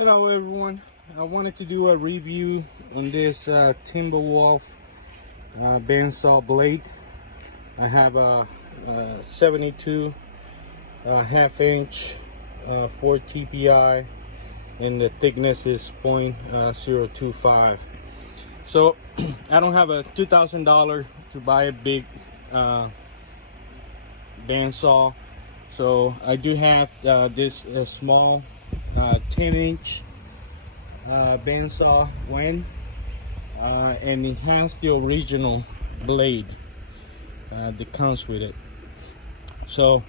Hello everyone, I wanted to do a review on this Timberwolf bandsaw blade. I have a 72 half-inch 4 TPI, and the thickness is 0.025. So I don't have a $2,000 to buy a big bandsaw, so I do have this small 10-inch bandsaw WEN, and it has the original blade that comes with it. So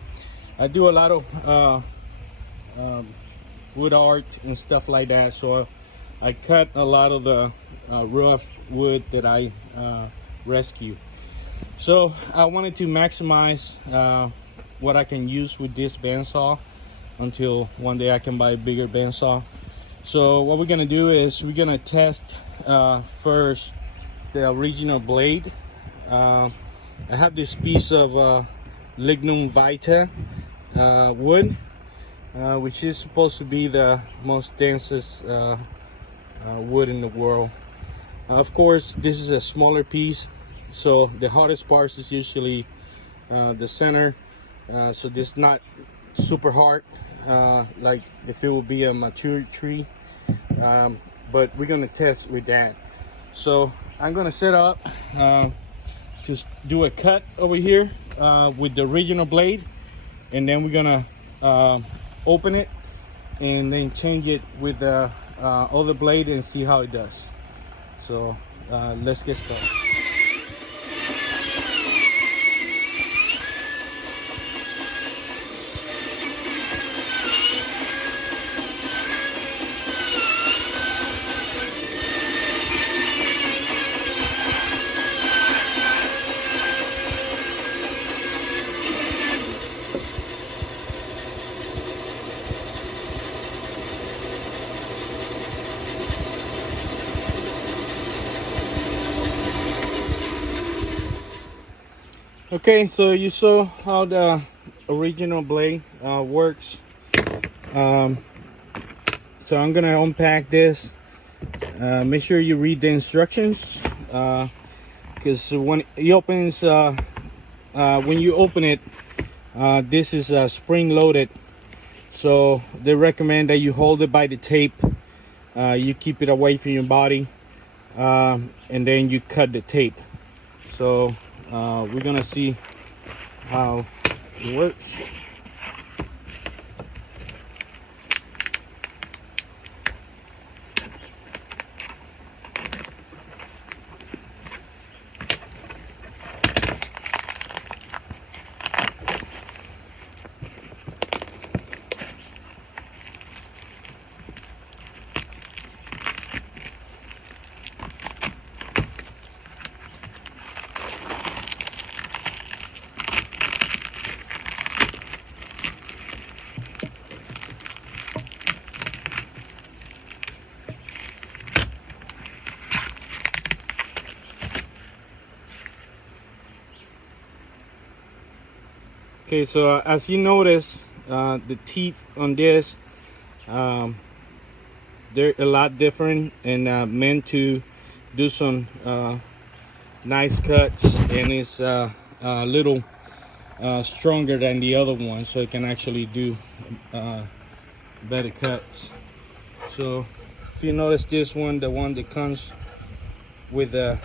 I do a lot of wood art and stuff like that, so I cut a lot of the rough wood that I rescue. So I wanted to maximize what I can use with this bandsaw until one day I can buy a bigger bandsaw. So what we're gonna do is we're gonna test first the original blade. I have this piece of lignum vitae wood, which is supposed to be the most densest wood in the world. Of course, this is a smaller piece, so the hardest part is usually the center. So this is not super hard like if it would be a mature tree, but we're gonna test with that. So I'm gonna set up to do a cut over here with the original blade, and then we're gonna open it and then change it with the other blade and see how it does. So let's get started. Okay, so you saw how the original blade works. So I'm gonna unpack this. Make sure you read the instructions, because when it opens, when you open it, this is spring loaded. So they recommend that you hold it by the tape. You keep it away from your body, and then you cut the tape. So we're gonna see how it works. Okay, so as you notice, the teeth on this, they're a lot different and meant to do some nice cuts, and it's a little stronger than the other one, so it can actually do better cuts. So if you notice this one, the one that comes with the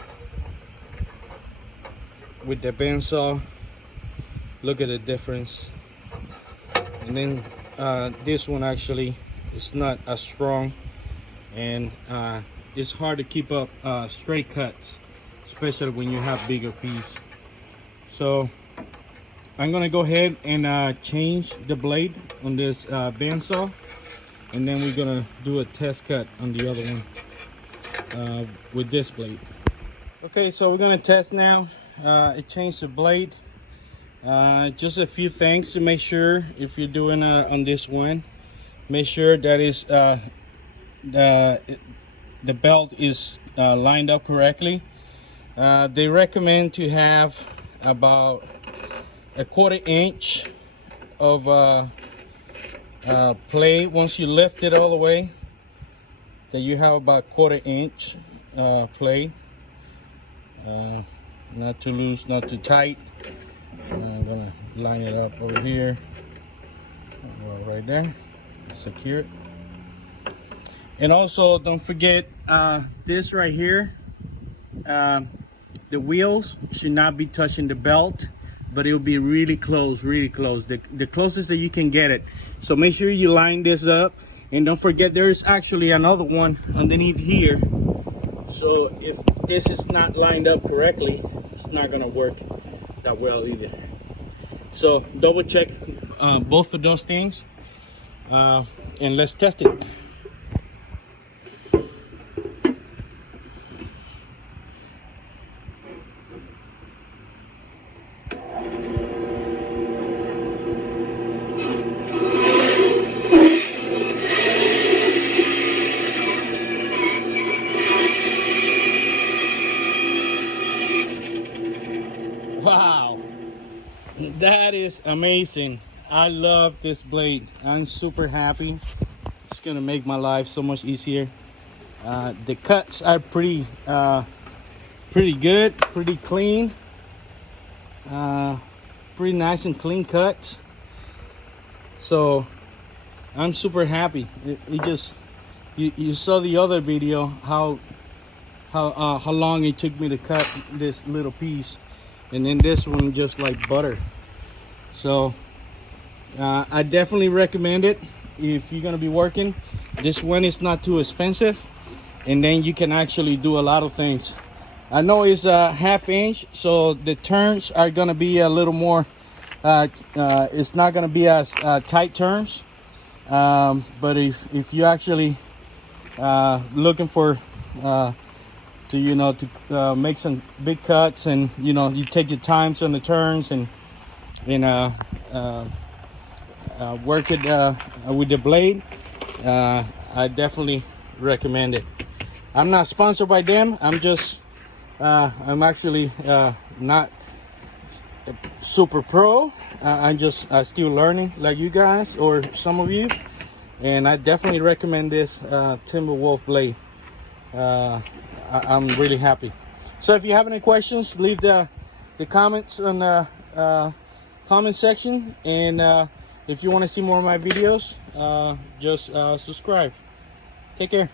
bandsaw, look at the difference. And then this one actually is not as strong, and it's hard to keep up straight cuts, especially when you have bigger pieces. So I'm gonna go ahead and change the blade on this bandsaw, and then we're gonna do a test cut on the other one with this blade. Okay, so we're gonna test now. I changed the blade. Just a few things to make sure, if you're doing on this one, make sure that is the belt is lined up correctly. They recommend to have about a 1/4 inch of play once you lift it all the way. that you have about 1/4 inch play, not too loose, not too tight. I'm gonna line it up over here, right there, secure it. And also don't forget this right here, the wheels should not be touching the belt, but it'll be really close, the closest that you can get it. So make sure you line this up, and don't forget there's actually another one underneath here. So if this is not lined up correctly, it's not gonna work that well either. So double check both of those things, and let's test it. Wow, that is amazing. I love this blade. I'm super happy. It's gonna make my life so much easier. The cuts are pretty good, pretty clean, pretty nice and clean cuts. So I'm super happy. It just, you saw the other video how long it took me to cut this little piece. And then this one just like butter. So I definitely recommend it if you're gonna be working. This one is not too expensive, and then you can actually do a lot of things. I know it's a 1/2 inch, so the turns are gonna be a little more it's not gonna be as tight turns, but if you actually looking for to make some big cuts, and you take your times on the turns, and work it with the blade, I definitely recommend it. I'm not sponsored by them. I'm just I'm actually not super pro. I'm still learning like you guys, or some of you, and I definitely recommend this Timberwolf blade. I'm really happy. So if you have any questions, leave the comments on the comment section, and if you want to see more of my videos, just subscribe. Take care.